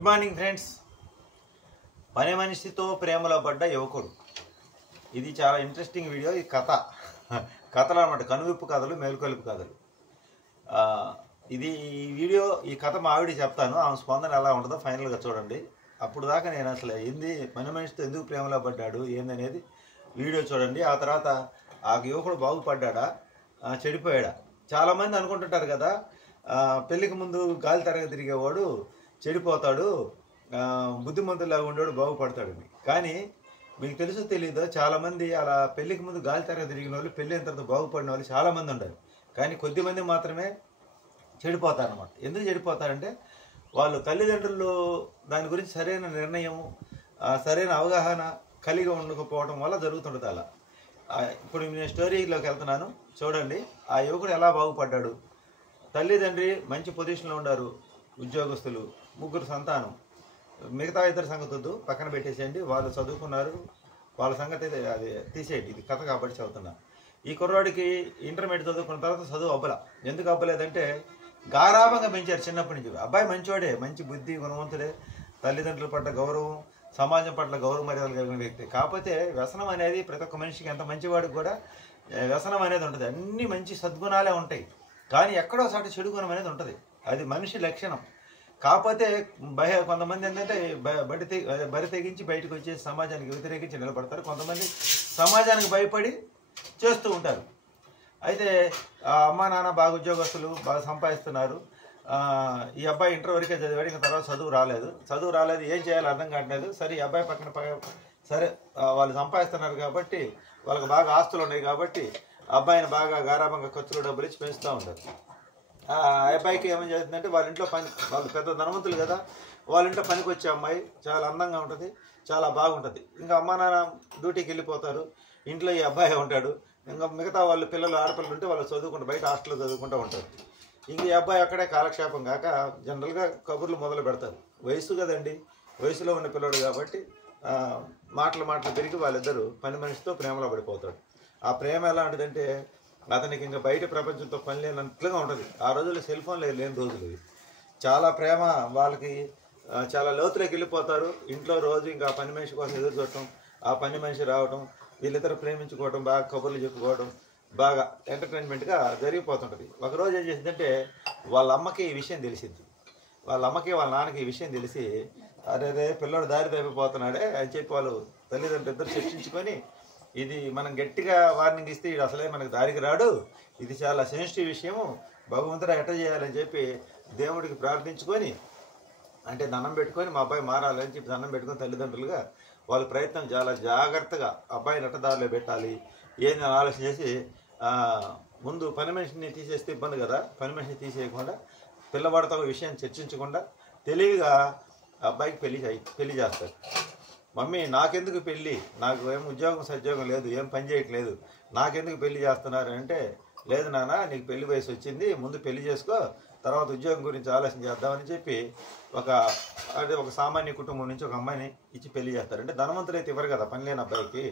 Good morning friends. పని మనిషితో ప్రేమలో పడ్డ యువకుడు. ఇది చాలా ఇంట్రెస్టింగ్ వీడియో. ఈ కథలు అన్నమాట, కనువిప్పు కథలు, మేలుకొలుపు కథలు. ఈ కథ మా ఆవిడ చెప్తాను, ఆమె స్పందన ఎలా ఉంటుందో ఫైనల్గా చూడండి. అప్పుడు దాకా నేను అసలు పని మనిషితో ఎందుకు ప్రేమలో పడ్డాడు ఏందనేది వీడియో చూడండి. ఆ తర్వాత ఆ యువకుడు బాగుపడ్డా చెడిపోయాడా? చాలామంది అనుకుంటుంటారు కదా, పెళ్ళికి ముందు గాలి తరగ తిరిగేవాడు చెడిపోతాడు, బుద్ధిమంతులాగా ఉండేవాడు బాగుపడతాడని. కానీ మీకు తెలుసో తెలీదో, చాలామంది అలా పెళ్ళికి ముందు గాలి తరగ తిరిగిన వాళ్ళు పెళ్ళి అయిన తర్వాత బాగుపడిన వాళ్ళు చాలామంది ఉంటారు. కానీ కొద్దిమంది మాత్రమే చెడిపోతారు అన్నమాట. ఎందుకు చెడిపోతారంటే వాళ్ళు తల్లిదండ్రులు దాని గురించి సరైన నిర్ణయం, సరైన అవగాహన కలిగి ఉండకపోవడం వల్ల జరుగుతుంటుంది అలా. ఇప్పుడు నేను స్టోరీలోకి వెళ్తున్నాను, చూడండి. ఆ యువకుడు ఎలా బాగుపడ్డాడు. తల్లిదండ్రి మంచి పొజిషన్లో ఉన్నారు, ఉద్యోగస్తులు, 3 సంతానం. మిగతా 2 సంగతి వద్దు, పక్కన పెట్టేసేయండి. వాళ్ళు చదువుకున్నారు, వాళ్ళ సంగతి అది తీసేయండి. ఇది కథ కాబట్టి చదువుతున్నా. ఈ కుర్రాడికి ఇంటర్మీడియట్ చదువుకున్న తర్వాత చదువు అవ్వల. ఎందుకు అవ్వలేదంటే గారాభంగా పెంచారు చిన్నప్పటి నుంచి. అబ్బాయి మంచివాడే, మంచి బుద్ధి, గుణవంతుడే, తల్లిదండ్రుల పట్ల గౌరవం, సమాజం పట్ల గౌరవ మర్యాదలు కలిగిన వ్యక్తి. కాకపోతే వ్యసనం అనేది ప్రతి ఒక్క మనిషికి, ఎంత మంచివాడికి కూడా వ్యసనం అనేది ఉంటుంది. అన్ని మంచి సద్గుణాలే ఉంటాయి, కానీ ఎక్కడో ఒకసారి చెడు గుణం అనేది ఉంటుంది. అది మనిషి లక్షణం. కాకపోతే కొంతమంది ఏంటంటే బరి తెగించి బయటకు వచ్చి సమాజానికి వ్యతిరేకించి నిలబడతారు. కొంతమంది సమాజానికి భయపడి చేస్తూ ఉంటారు. అయితే అమ్మా నాన్న బాగా ఉద్యోగస్తులు, బాగా సంపాదిస్తున్నారు. ఈ అబ్బాయి ఇంటర్ వరకే చదివాడు, ఇంకా తర్వాత చదువు రాలేదు, ఏం చేయాలో అర్థం కావట్లేదు. సరే, ఈ అబ్బాయి పక్కన సరే వాళ్ళు సంపాదిస్తున్నారు కాబట్టి, వాళ్ళకి బాగా ఆస్తులు ఉన్నాయి కాబట్టి అబ్బాయిని బాగా గారాభంగా ఖర్చులు డబ్బులు ఇచ్చి పెంచుతూ ఉంటారు. ఆ అబ్బాయికి ఏమని చేస్తుందంటే, వాళ్ళ ఇంట్లో వాళ్ళు పెద్ద ధనవంతులు కదా, వాళ్ళ ఇంట్లో పనికి వచ్చే అమ్మాయి చాలా అందంగా ఉంటుంది, చాలా బాగుంటుంది. ఇంకా అమ్మా నాన్న డ్యూటీకి వెళ్ళిపోతారు, ఇంట్లో ఈ అబ్బాయి ఉంటాడు. ఇంకా మిగతా వాళ్ళు ఆడపిల్లలు ఉంటే వాళ్ళు చదువుకుంటారు, బయట హాస్టల్లో చదువుకుంటూ ఉంటారు. ఇంక ఈ అబ్బాయి అక్కడే కాలక్షేపం కాక జనరల్గా కబుర్లు మొదలు పెడతారు. వయసు కదండి, వయసులో ఉన్న పిల్లడు కాబట్టి మాటలు పెరిగి వాళ్ళిద్దరూ పని మనిషితో ప్రేమలో పడిపోతాడు. ఆ ప్రేమ ఎలాంటిదంటే, అతనికి ఇంకా బయట ప్రపంచంతో పని లేనట్లుగా ఉంటుంది. ఆ రోజుల్లో సెల్ ఫోన్ లేని రోజులు ఇవి. చాలా ప్రేమ, వాళ్ళకి చాలా లోతులోకి వెళ్ళిపోతారు. ఇంట్లో రోజు ఇంకా పని మనిషి కోసం ఎదురు చూడటం, ఆ పని మనిషి రావటం, వీళ్ళిద్దరు ప్రేమించుకోవటం, బాగా కబుర్లు చెప్పుకోవడం, బాగా ఎంటర్టైన్మెంట్గా జరిగిపోతుంటుంది. ఒకరోజు ఏం చేసిందంటే, వాళ్ళ అమ్మకి ఈ విషయం తెలిసింది. వాళ్ళ అమ్మకి వాళ్ళ నాన్నకి ఈ విషయం తెలిసి, అరే పిల్లడు దారి తప్పిపోతున్నాడే అని చెప్పి వాళ్ళు తల్లిదండ్రులు ఇద్దరు చర్చించుకొని, ఇది మనం గట్టిగా వార్నింగ్ ఇస్తే ఇది అసలే మనకు దారికి రాడు, ఇది చాలా సెన్సిటివ్ విషయము, భగవంతుడు ఎట్ట చేయాలని చెప్పి దేవుడికి ప్రార్థించుకొని, అంటే దండం పెట్టుకొని మా అబ్బాయి మారాలని చెప్పి దండం పెట్టుకొని తల్లిదండ్రులుగా వాళ్ళ ప్రయత్నం చాలా జాగ్రత్తగా అబ్బాయిని ఎట్టదారిలో పెట్టాలి ఏంది ఆలోచన చేసి, ముందు పని మనిషిని తీసేస్తే ఇబ్బంది కదా, పని మనిషిని తీసేయకుండా పిల్లవాడితో విషయం చర్చించకుండా తెలివిగా అబ్బాయికి పెళ్లి చేస్తారు. మమ్మీ నాకెందుకు పెళ్ళి, నాకు ఏం ఉద్యోగం సద్యోగం లేదు, ఏం పని చేయట్లేదు, నాకెందుకు పెళ్లి చేస్తున్నారు అంటే, లేదు నాన్న నీకు పెళ్లి వయసు వచ్చింది, ముందు పెళ్లి చేసుకో, తర్వాత ఉద్యోగం గురించి ఆలోచన చేద్దామని చెప్పి ఒక సామాన్య కుటుంబం నుంచి ఒక అమ్మాయిని ఇచ్చి పెళ్లి చేస్తారు. అంటే ధనవంతులు అయితే ఇవ్వరు కదా పని లేని అబ్బాయికి.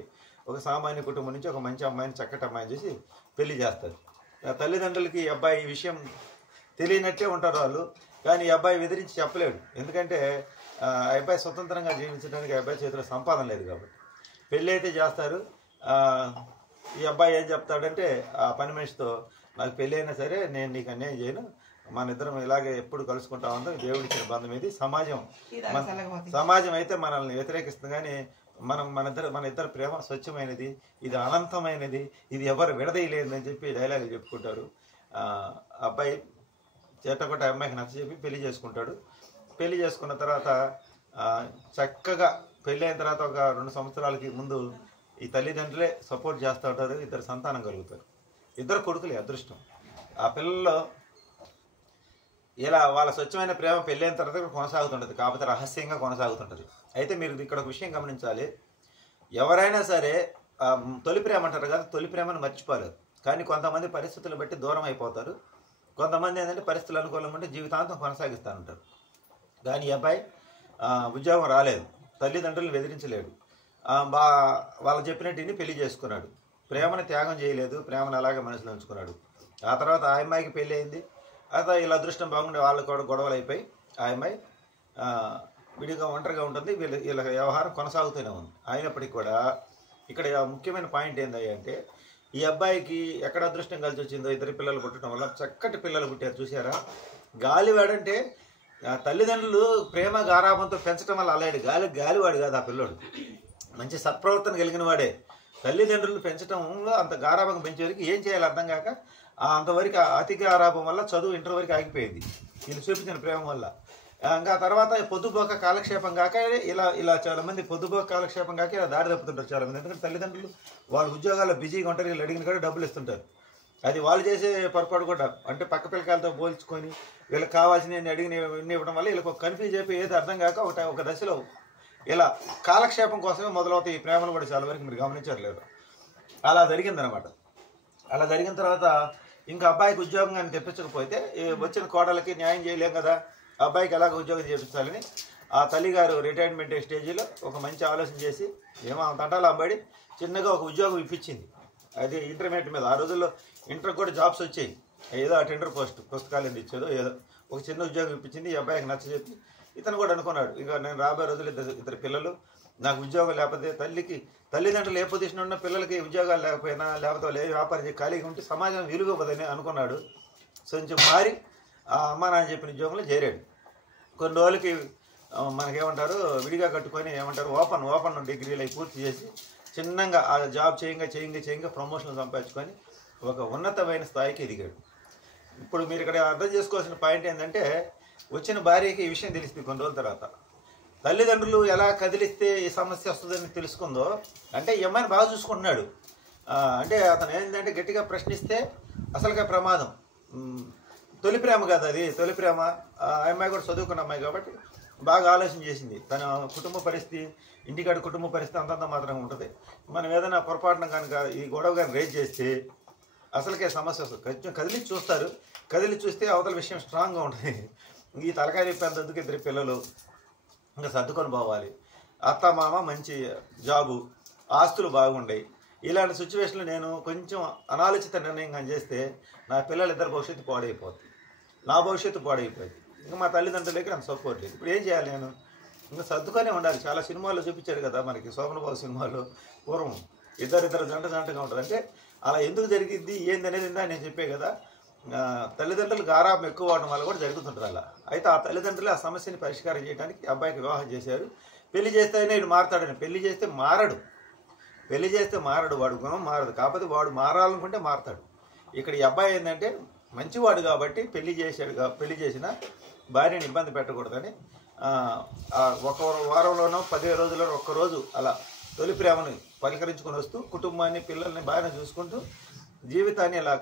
ఒక సామాన్య కుటుంబం నుంచి ఒక మంచి అమ్మాయిని, చక్కటి అమ్మాయిని చేసి పెళ్లి చేస్తారు. తల్లిదండ్రులకి ఈ అబ్బాయి ఈ విషయం తెలియనట్టే ఉంటారు వాళ్ళు. కానీ ఈ అబ్బాయి ఎదిరించి చెప్పలేడు, ఎందుకంటే ఆ అబ్బాయి స్వతంత్రంగా జీవించడానికి ఆ అబ్బాయి చేతిలో సంపాదన లేదు కాబట్టి. పెళ్ళి అయితే చేస్తారు. ఈ అబ్బాయి ఏం చెప్తాడంటే ఆ పని మనిషితో, నాకు పెళ్ళి అయినా సరే నేను నీకు అన్యాయం చేయను, మన ఇద్దరం ఇలాగే ఎప్పుడు కలుసుకుంటా ఉందాం, దేవుడిచ్చిన బంధం ఇది. సమాజం అయితే మనల్ని వ్యతిరేకిస్తుంది, కానీ మన ఇద్దరు ప్రేమ స్వచ్ఛమైనది, ఇది అనంతమైనది, ఇది ఎవరు విడదీయలేదని చెప్పి డైలాగులు చెప్పుకుంటారు. అబ్బాయి చేతకొట్ట అమ్మాయికి నచ్చ చెప్పి పెళ్లి చేసుకుంటాడు. పెళ్లి చేసుకున్న తర్వాత చక్కగా పెళ్ళి అయిన తర్వాత ఒక 2 సంవత్సరాలకి ముందు ఈ తల్లిదండ్రులే సపోర్ట్ చేస్తూ ఉంటారు. 2 సంతానం కలుగుతారు. 2 కొడుకులే అదృష్టం. ఆ పిల్లల్లో ఇలా వాళ్ళ స్వచ్ఛమైన ప్రేమ పెళ్ళి అయిన తర్వాత కొనసాగుతుంటుంది, కాకపోతే రహస్యంగా కొనసాగుతుంటుంది. అయితే మీరు ఇక్కడ ఒక విషయం గమనించాలి, ఎవరైనా సరే తొలి ప్రేమ అంటారు కదా, తొలి ప్రేమను మర్చిపోలేరు. కానీ కొంతమంది పరిస్థితులు బట్టి దూరం అయిపోతారు, కొంతమంది ఏంటంటే పరిస్థితులు అనుకూలంగా ఉంటే జీవితాంతం కొనసాగిస్తూ ఉంటారు. కానీ ఈ అబ్బాయి ఉద్యోగం రాలేదు, తల్లిదండ్రులను ఎదిరించలేడు, వాళ్ళు చెప్పినట్టు పెళ్లి చేసుకున్నాడు, ప్రేమను త్యాగం చేయలేదు, ప్రేమను అలాగే మనసులో ఉంచుకున్నాడు. ఆ తర్వాత ఆ అమ్మాయికి పెళ్ళి అయింది. అదే ఇలా అదృష్టం బాగుండే వాళ్ళు కూడా గొడవలు అయిపోయి ఆ అమ్మాయి విడిగా ఒంటరిగా ఉంటుంది, వీళ్ళ వ్యవహారం కొనసాగుతూనే ఉంది. అయినప్పటికీ కూడా ఇక్కడ ముఖ్యమైన పాయింట్ ఏంటి అంటే, ఈ అబ్బాయికి ఎక్కడ అదృష్టం కలిసి వచ్చిందో, ఇద్దరు పిల్లలు పుట్టడం వల్ల చక్కటి పిల్లలు పుట్టారు. చూసారా, గాలివాడంటే తల్లిదండ్రులు ప్రేమ గారాబంతో పెంచడం వల్ల అలాంటి గాలివాడు కాదు ఆ పిల్లోడు, మంచి సత్ప్రవర్తన కలిగిన వాడే. తల్లిదండ్రులు పెంచడంలో అంత గారాభం పెంచేవరకు ఏం చేయాలి అర్థం కాక అంతవరకు అతి గారాభం వల్ల చదువు ఇంటర్ వరకు ఆగిపోయింది వీళ్ళు చూపించిన ప్రేమ వల్ల. ఇంకా తర్వాత పొద్దుపోక కాలక్షేపం కాక ఇలా చాలామంది పొద్దుపోక కాలక్షేపం కాక ఇలా దారి తప్పుతుంటారు చాలామంది. ఎందుకంటే తల్లిదండ్రులు వాళ్ళ ఉద్యోగాల్లో బిజీగా ఉంటారు, వీళ్ళు అడిగిన కూడా డబ్బులు ఇస్తుంటారు. అది వాళ్ళు చేసే పొరపాటు కూడా, అంటే పక్క పిల్లకాయలతో పోల్చుకొని వీళ్ళకి కావాల్సిన అడిగిన ఇవ్వడం వల్ల వీళ్ళకి ఒక కన్ఫ్యూజ్ అయిపోయి ఏది అర్థం కాక ఒక దశలో ఇలా కాలక్షేపం కోసమే మొదలవుతాయి ఈ ప్రేమలు కూడా. చాలా వరకు మీరు గమనించట్లేదు, అలా జరిగిందనమాట. అలా జరిగిన తర్వాత ఇంకా అబ్బాయికి ఉద్యోగం కానీ తెప్పించకపోతే వచ్చిన కోడలకి న్యాయం చేయలేం కదా, అబ్బాయికి ఎలాగ ఉద్యోగం చేపించాలని ఆ తల్లిగారు రిటైర్మెంట్ స్టేజీలో ఒక మంచి ఆలోచన చేసి ఏమో తంటాలు అబ్బాయి చిన్నగా ఒక ఉద్యోగం ఇప్పించింది. అది ఇంటర్మీడియట్ మీద. ఆ రోజుల్లో ఇంటర్ కూడా జాబ్స్ వచ్చాయి, ఏదో ఆ టెండర్ పుస్తకాలు ఎందుకు ఇచ్చేదో ఏదో ఒక చిన్న ఉద్యోగం ఇప్పించింది. ఈ అబ్బాయికి నచ్చజెప్పి ఇతను కూడా అనుకున్నాడు, ఇక నేను రాబోయే రోజులు ఇద్దరు పిల్లలు, నాకు ఉద్యోగం లేకపోతే తల్లిదండ్రులు ఏ పొజిషన్ ఉన్న పిల్లలకి ఉద్యోగాలు లేకపోయినా లేకపోతే వాళ్ళు ఏ వ్యాపారం చేసి ఖాళీగా ఉంటే సమాజం విలువదని అనుకున్నాడు. కొంచెం మారి ఆ అమ్మ నాన్న చెప్పిన ఉద్యోగంలో చేరాడు. కొన్ని రోజులకి మనకేమంటారు విడిగా కట్టుకొని ఏమంటారు ఓపెన్ డిగ్రీలు అవి పూర్తి చేసి చిన్నగా ఆ జాబ్ చేయంగా ప్రమోషన్లు సంపాదించుకొని ఒక ఉన్నతమైన స్థాయికి ఎదిగాడు. ఇప్పుడు మీరు ఇక్కడ అర్థం చేసుకోవాల్సిన పాయింట్ ఏంటంటే, వచ్చిన భార్యకి ఈ విషయం తెలిసింది కొన్ని రోజుల తర్వాత. తల్లిదండ్రులు ఎలా కదిలిస్తే ఈ సమస్య వస్తుందని తెలుసుకుందో, అంటే ఈ అమ్మాయిని బాగా చూసుకుంటున్నాడు. అంటే అతను ఏంటంటే గట్టిగా ప్రశ్నిస్తే అసలుగా ప్రమాదం. తొలి ప్రేమ కదా అది, తొలి ప్రేమ. ఆ అమ్మాయి కూడా చదువుకున్న అమ్మాయి కాబట్టి బాగా ఆలోచన చేసింది. తన కుటుంబ పరిస్థితి, ఇంటికాడ కుటుంబ పరిస్థితి అంతంత మాత్రంగా ఉంటుంది. మనం ఏదైనా పొరపాటున కనుక ఈ గొడవ కానీ రేజ్ చేస్తే అసలుకే సమస్య వస్తుంది. కొంచెం కదిలిచ్చి చూస్తారు, కదిలి చూస్తే అవతల విషయం స్ట్రాంగ్గా ఉంటుంది. ఈ తలకాయ పెద్దందుకు ఇద్దరు పిల్లలు ఇంకా సర్దుకొని పోవాలి, అత్త మామ మంచి జాబు, ఆస్తులు బాగుండయి. ఇలాంటి సిచ్యువేషన్లో నేను కొంచెం అనాలోచిత నిర్ణయం కానీ చేస్తే నా పిల్లలిద్దరు భవిష్యత్తు పాడైపోతుంది, నా భవిష్యత్తు పాడైపోయింది. ఇంకా మా తల్లిదండ్రులకి నాకు సపోర్ట్ లేదు. ఇప్పుడు ఏం చేయాలి నేను? ఇంకా సర్దుకొనే ఉండాలి. చాలా సినిమాల్లో చూపించారు కదా మనకి, శోభనబాబు సినిమాలో పూర్వం ఇద్దరు జంటగా ఉంటుంది. అంటే అలా ఎందుకు జరిగింది ఏందనేది నేను చెప్పే కదా. తల్లిదండ్రులు గారాబం ఎక్కువ అవడం వల్ల కూడా జరుగుతుంటుంది అలా. అయితే ఆ తల్లిదండ్రులు ఆ సమస్యని పరిష్కారం చేయడానికి అబ్బాయికి వివాహం చేశారు. పెళ్లి చేస్తేనే వీడు మారతాడని. పెళ్లి చేస్తే మారడు, వాడు గుణం మారదు. కాకపోతే వాడు మారాలనుకుంటే మారతాడు. ఇక్కడ ఈ అబ్బాయి ఏంటంటే మంచివాడు కాబట్టి పెళ్లి చేసిన భార్యని ఇబ్బంది పెట్టకూడదని ఒక వారంలోనో 15 రోజుల్లోనో ఒక్కరోజు అలా తొలి ప్రేమని పలకరించుకొని వస్తూ కుటుంబాన్ని పిల్లల్ని బాగానే చూసుకుంటూ జీవితాన్ని ఇలా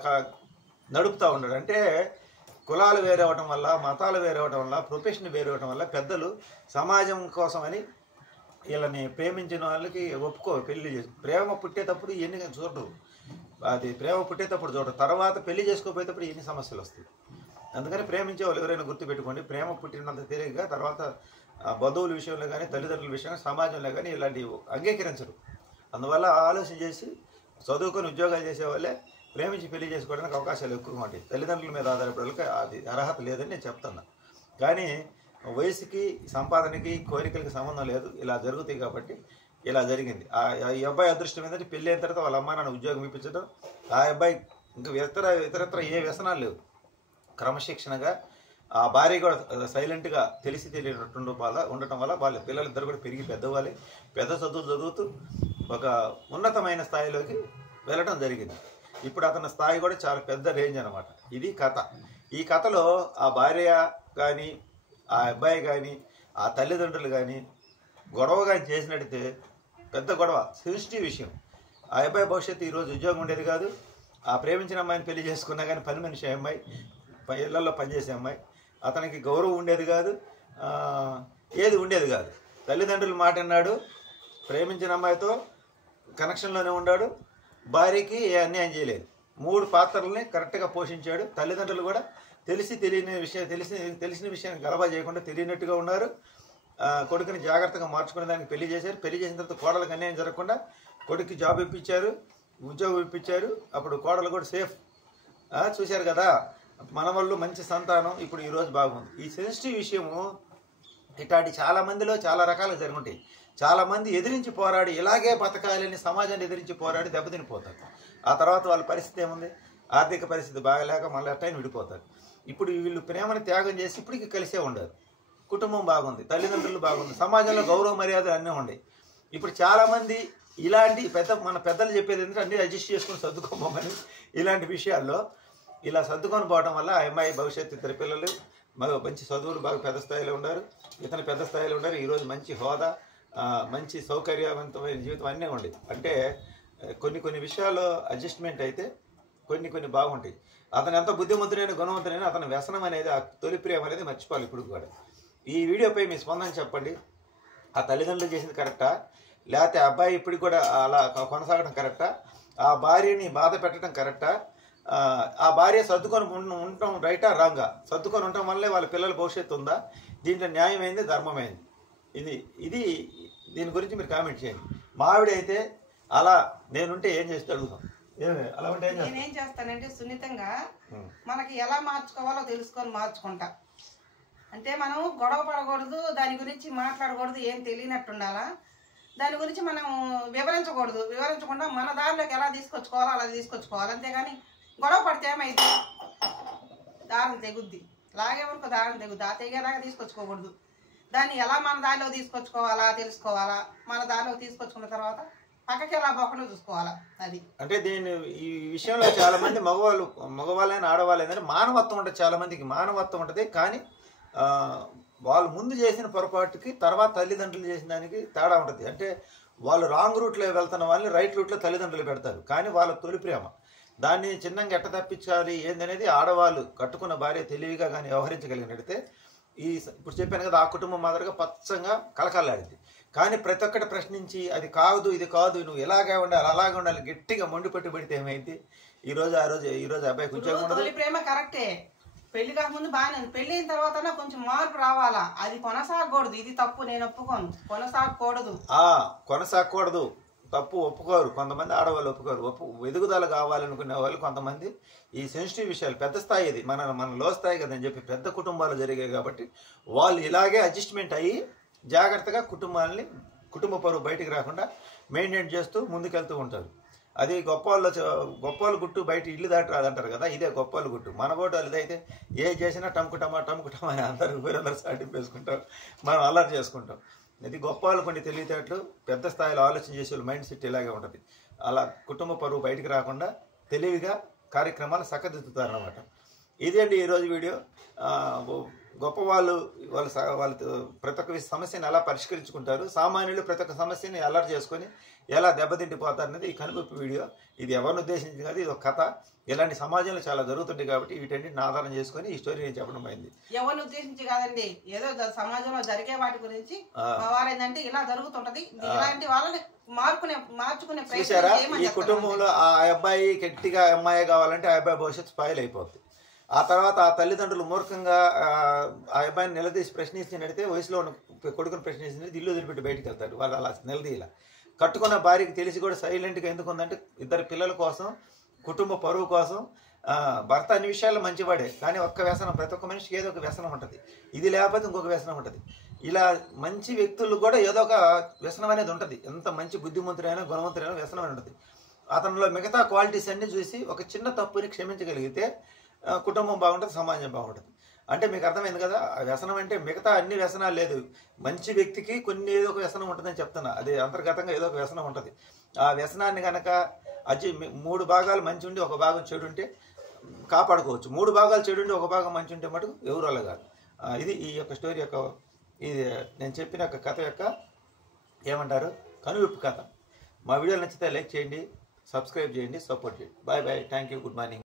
నడుపుతూ ఉన్నాడు. అంటే కులాలు వేరవటం వల్ల, మతాలు వేరవటం వల్ల, ప్రొఫెషన్ వేరవటం వల్ల పెద్దలు సమాజం కోసమని వీళ్ళని ప్రేమించిన వాళ్ళకి పెళ్లి చేసి ప్రేమ పుట్టేటప్పుడు ఎన్ని చూడరు, అది ప్రేమ పుట్టేటప్పుడు చూడరు. తర్వాత పెళ్లి చేసుకోపోయేటప్పుడు ఎన్ని సమస్యలు వస్తాయి. అందుకని ప్రేమించే వాళ్ళు ఎవరైనా గుర్తుపెట్టుకోండి, ప్రేమ పుట్టినంత తేలిగ్గా తర్వాత బంధువుల విషయంలో కానీ తల్లిదండ్రుల విషయంలో సమాజంలో కానీ ఇలాంటివి అంగీకరించరు. అందువల్ల ఆలోచన చేసి చదువుకొని ఉద్యోగాలు చేసేవాళ్ళే ప్రేమించి పెళ్లి చేసుకోవడానికి అవకాశాలు ఎక్కువగా ఉంటాయి. తల్లిదండ్రుల మీద ఆధారపడేకి అది అర్హత లేదని నేను చెప్తున్నా. కానీ వయసుకి, సంపాదనకి, కోరికలకి సంబంధం లేదు, ఇలా జరుగుతాయి కాబట్టి ఇలా జరిగింది. ఈ అబ్బాయి అదృష్టం ఏంటంటే పెళ్ళి అయిన తర్వాత వాళ్ళ అమ్మ నాన్న ఉద్యోగం ఇప్పించడం, ఆ అబ్బాయి ఇంకా ఇతరత్ర ఏ వ్యసనాలు లేవు, క్రమశిక్షణగా. ఆ భార్య కూడా సైలెంట్గా తెలియనట్టు ఉండటం వల్ల వాళ్ళ పిల్లలిద్దరు కూడా పెరిగి పెద్దవాళ్ళే, పెద్ద చదువులు చదువుతూ ఒక ఉన్నతమైన స్థాయిలోకి వెళ్ళడం జరిగింది. ఇప్పుడు అతని స్థాయి కూడా చాలా పెద్ద రేంజ్ అనమాట. ఇది కథ. ఈ కథలో ఆ భార్య కానీ, ఆ అబ్బాయి కానీ, ఆ తల్లిదండ్రులు కానీ గొడవ కానీ చేసినట్టయితే పెద్ద గొడవ, సెన్సిటివ్ విషయం. ఆ అబ్బాయి భవిష్యత్తు ఈరోజు ఉద్యోగం ఉండేది కాదు. ఆ ప్రేమించిన అమ్మాయిని పెళ్లి చేసుకున్నా కానీ పని మనిషి అమ్మాయి, ఇళ్లలో పనిచేసే అమ్మాయి, అతనికి గౌరవం ఉండేది కాదు, ఏది ఉండేది కాదు. తల్లిదండ్రులు మాట అన్నాడు, ప్రేమించిన అమ్మాయితో కనెక్షన్లోనే ఉన్నాడు, భార్యకి ఏ అన్యాయం చేయలేదు. 3 పాత్రలని కరెక్ట్గా పోషించాడు. తల్లిదండ్రులు కూడా తెలిసిన విషయాన్ని గలబా చేయకుండా తెలియనట్టుగా ఉన్నారు. కొడుకుని జాగ్రత్తగా మార్చుకునే దానికి పెళ్లి చేశారు. పెళ్లి చేసిన తర్వాత కోడలకు అన్యాయం జరగకుండా కొడుకుకి జాబ్ ఇప్పించారు, ఉద్యోగం ఇప్పించారు. అప్పుడు కోడలు కూడా సేఫ్. చూశారు కదా, మన వాళ్ళు మంచి సంతానం ఇప్పుడు ఈరోజు బాగుంది. ఈ సెన్సిటివ్ విషయము ఇట్లాంటి చాలా మందిలో చాలా రకాలుగా జరుగుంటాయి. చాలామంది ఎదిరించి పోరాడి ఇలాగే బతకాలని సమాజాన్ని ఎదిరించి పోరాడి దెబ్బతినిపోతారు. ఆ తర్వాత వాళ్ళ పరిస్థితి ఏముంది, ఆర్థిక పరిస్థితి బాగలేక మళ్ళీ అట్టైన విడిపోతారు. ఇప్పుడు వీళ్ళు ప్రేమను త్యాగం చేసి ఇప్పటికీ కలిసే ఉండరు. కుటుంబం బాగుంది, తల్లిదండ్రులు బాగుంది, సమాజంలో గౌరవ మర్యాదలు అన్నీ ఉన్నాయి. ఇప్పుడు చాలామంది ఇలాంటి మన పెద్దలు చెప్పేది ఏంటంటే అన్నీ అడ్జస్ట్ చేసుకుని సర్దుకోమని. ఇలాంటి విషయాల్లో ఇలా సర్దుకొని పోవడం వల్ల ఆ అమ్మాయి భవిష్యత్తు, ఇద్దరు పిల్లలు మంచి చదువులు బాగా పెద్ద స్థాయిలో ఉన్నారు, ఇతను పెద్ద స్థాయిలో ఉన్నారు. ఈరోజు మంచి హోదా, మంచి సౌకర్యవంతమైన జీవితం అన్నీ ఉండే. అంటే కొన్ని విషయాల్లో అడ్జస్ట్మెంట్ అయితే కొన్ని బాగుంటాయి. అతను ఎంత బుద్ధిమంతుడైన గుణవంతుడైనా అతని వ్యసనం అనేది, ఆ తొలి ప్రేమ అనేది మర్చిపోవాలి ఇప్పుడు కూడా. ఈ వీడియోపై మీ స్పందన చెప్పండి. ఆ తల్లిదండ్రులు చేసింది కరెక్టా, లేకపోతే అబ్బాయి ఇప్పటికి కూడా అలా కొనసాగడం కరెక్టా, ఆ భార్యని బాధ పెట్టడం కరెక్టా, ఆ భార్య సర్దుకొని ఉండటం రైటా రాంగా, సర్దుకొని ఉండటం వల్లే వాళ్ళ పిల్లల భవిష్యత్తు ఉందా, దీంట్లో న్యాయమైంది ధర్మమైంది, ఇది దీని గురించి మీరు కామెంట్ చేయండి. మా ఆవిడ అయితే అలా నేనుంటే ఏం చేస్తే అడుగుతాం, అలా ఉంటే నేనేం చేస్తానంటే సున్నితంగా మనకి ఎలా మార్చుకోవాలో తెలుసుకొని మార్చుకుంటా. అంటే మనం గొడవ పడకూడదు, దాని గురించి మాట్లాడకూడదు, ఏం తెలియనట్టు ఉండాలా, దాని గురించి మనం వివరించకుండా మన దారిలోకి ఎలా తీసుకొచ్చుకోవాలో అలా తీసుకొచ్చుకోవాలి. అంతేగాని గొడవ పడితే ఏమైతే దారం తెగుద్ది, లాగే వరకు దారం తెగుద్ది, ఆ తెగేలాగా తీసుకొచ్చుకోకూడదు. దాన్ని ఎలా మన దారిలో తీసుకొచ్చుకోవాలా తెలుసుకోవాలా, మన దారిలో తీసుకొచ్చుకున్న తర్వాత పక్కకి ఎలా పోకుండా చూసుకోవాలా. అది అంటే ఈ విషయంలో చాలా మంది మగవాళ్ళైనా ఆడవాళ్ళైనా మానవత్వం ఉంటుంది. చాలా మందికి మానవత్వం ఉంటుంది, కానీ వాళ్ళు ముందు చేసిన పొరపాటుకి తర్వాత తల్లిదండ్రులు చేసిన దానికి తేడా ఉంటుంది. అంటే వాళ్ళు రాంగ్ రూట్లో వెళ్తున్న వాళ్ళని రైట్ రూట్లో తల్లిదండ్రులు పెడతారు, కానీ వాళ్ళ తొలి ప్రేమ దాన్ని చిన్నంగా ఎట్ట తప్పించాలి ఏందనేది ఆడవాళ్ళు కట్టుకున్న భార్య తెలివిగా కానీ వ్యవహరించగలిగినట్టయితే ఇప్పుడు చెప్పాను కదా, ఆ కుటుంబం మాదిరిగా పచ్చంగా కలకల్లాడింది. కానీ ప్రతి ఒక్కటి ప్రశ్నించి అది కాదు ఇది కాదు, నువ్వు ఇలాగే ఉండాలి అలాగే ఉండాలి గట్టిగా మొండిపట్టు పెడితే ఏమైంది, ఈ రోజు అబ్బాయి కొంచెం ప్రేమ కరెక్టే, పెళ్లి కాకముందు బాగానే ఉంది, పెళ్లి అయిన తర్వాత కొంచెం మార్పు రావాలా, అది కొనసాగకూడదు. ఇది తప్పు, నేను ఒప్పుకోను, కొనసాగకూడదు, తప్పు ఒప్పుకోరు. కొంతమంది ఆడవాళ్ళు ఒప్పుకోరు. ఎదుగుదల కావాలనుకునే వాళ్ళు కొంతమంది ఈ సెన్సిటివ్ విషయాలు, పెద్ద స్థాయి ఇది మన లో స్థాయి కదని చెప్పి పెద్ద కుటుంబాలు జరిగాయి కాబట్టి వాళ్ళు ఇలాగే అడ్జస్ట్మెంట్ అయ్యి జాగ్రత్తగా కుటుంబ పరువు బయటికి రాకుండా మెయింటైన్ చేస్తూ ముందుకెళ్తూ ఉంటారు. అది గొప్పవాళ్ళ గుట్టు, బయట ఇల్లు దాటి రాదంటారు కదా, ఇదే గొప్పవాళ్ళ గుట్టు. మన కూడా ఇదైతే ఏ చేసినా టమ్కుటమా అని అందరూ సాటింపేసుకుంటాం, మనం అల్లరి చేసుకుంటాం. ఇది గొప్పవాళ్ళు కొన్ని తెలివితేటలు, పెద్ద స్థాయిలో ఆలోచన చేసే మెయిన్ సెట్ ఇలాగే ఉంటుంది. అలా కుటుంబ పరువు బయటికి రాకుండా తెలివిగా కార్యక్రమాలు చక్కదిద్దుతారనమాట. ఇదే అండి ఈరోజు వీడియో. గొప్పవాళ్ళు వాళ్ళు ప్రతి ఒక్క సమస్యని ఎలా పరిష్కరించుకుంటారు, సామాన్యులు ప్రతి ఒక్క సమస్యని అల్లరి చేసుకొని ఎలా దెబ్బతింటిపోతారు అనేది ఈ కనువిప్పు వీడియో. ఇది ఎవరిని ఉద్దేశించి కాదు, ఇది ఒక కథ. ఇలాంటి సమాజంలో చాలా జరుగుతుంది కాబట్టి వీటన్నిటిని ఆధారం చేసుకొని ఈ స్టోరీ నేను చెప్పడం అయింది. ఎవరిని ఉద్దేశించి కాదండి, ఏదో సమాజంలో జరిగే వాటి గురించి ఏంటంటే ఇలా జరుగుతుంటది, ఇలాంటి వాళ్ళని మార్చుకునే చూసారా. ఈ కుటుంబంలో ఆ అబ్బాయి గట్టిగా అమ్మాయి కావాలంటే ఆ అబ్బాయి భవిష్యత్తు స్పాయిల్ అయిపోతుంది. ఆ తర్వాత ఆ తల్లిదండ్రులు మూర్ఖంగా ఆ అబ్బాయిని నిలదీసి ప్రశ్నించినట్టే, వయసులో ఉన్న కొడుకుని ప్రశ్నించినట్టు ఇల్లు వదిలిపెట్టి బయటికి వెళ్తారు. వాళ్ళు అలా నిలదీయాల. కట్టుకున్న భార్యకి తెలిసి కూడా సైలెంట్గా ఎందుకు ఉందంటే ఇద్దరు పిల్లల కోసం, కుటుంబ పరువు కోసం. భర్త అన్ని విషయాల్లో మంచివాడే, కానీ ఒక్క వ్యసనం, ప్రతి ఒక్క మనిషికి ఏదో ఒక వ్యసనం ఉంటుంది. ఇది లేకపోతే ఇంకొక వ్యసనం ఉంటుంది. ఇలా మంచి వ్యక్తులు కూడా ఏదో ఒక వ్యసనం అనేది ఉంటుంది. ఎంత మంచి బుద్ధిమంతుడైనా గుణవంతుడైనా వ్యసనం అనేది ఉంటుంది. అతనిలో మిగతా క్వాలిటీస్ అన్ని చూసి ఒక చిన్న తప్పుని క్షమించగలిగితే కుటుంబం బాగుంటుంది, సమాజం బాగుంటుంది. అంటే మీకు అర్థమైంది కదా, వ్యసనం అంటే మిగతా అన్ని వ్యసనాలు లేదు. మంచి వ్యక్తికి కొన్ని ఏదో ఒక వ్యసనం ఉంటుందని చెప్తున్నా, అది అంతర్గతంగా ఏదో ఒక వ్యసనం ఉంటుంది. ఆ వ్యసనాన్ని కనుక 3 భాగాలు మంచి ఉండి ఒక భాగం చెడు ఉంటే కాపాడుకోవచ్చు. 3 భాగాలు చెడు ఉండి ఒక భాగం మంచి ఉంటే మటుకు ఎవరు అలా కాదు. ఇది ఈ యొక్క స్టోరీ యొక్క, ఇది నేను చెప్పిన కథ యొక్క ఏమంటారు, కనువిప్పు కథ. మా వీడియో నచ్చితే లైక్ చేయండి, సబ్స్క్రైబ్ చేయండి, సపోర్ట్ చేయండి. Bye bye, thank you, good morning.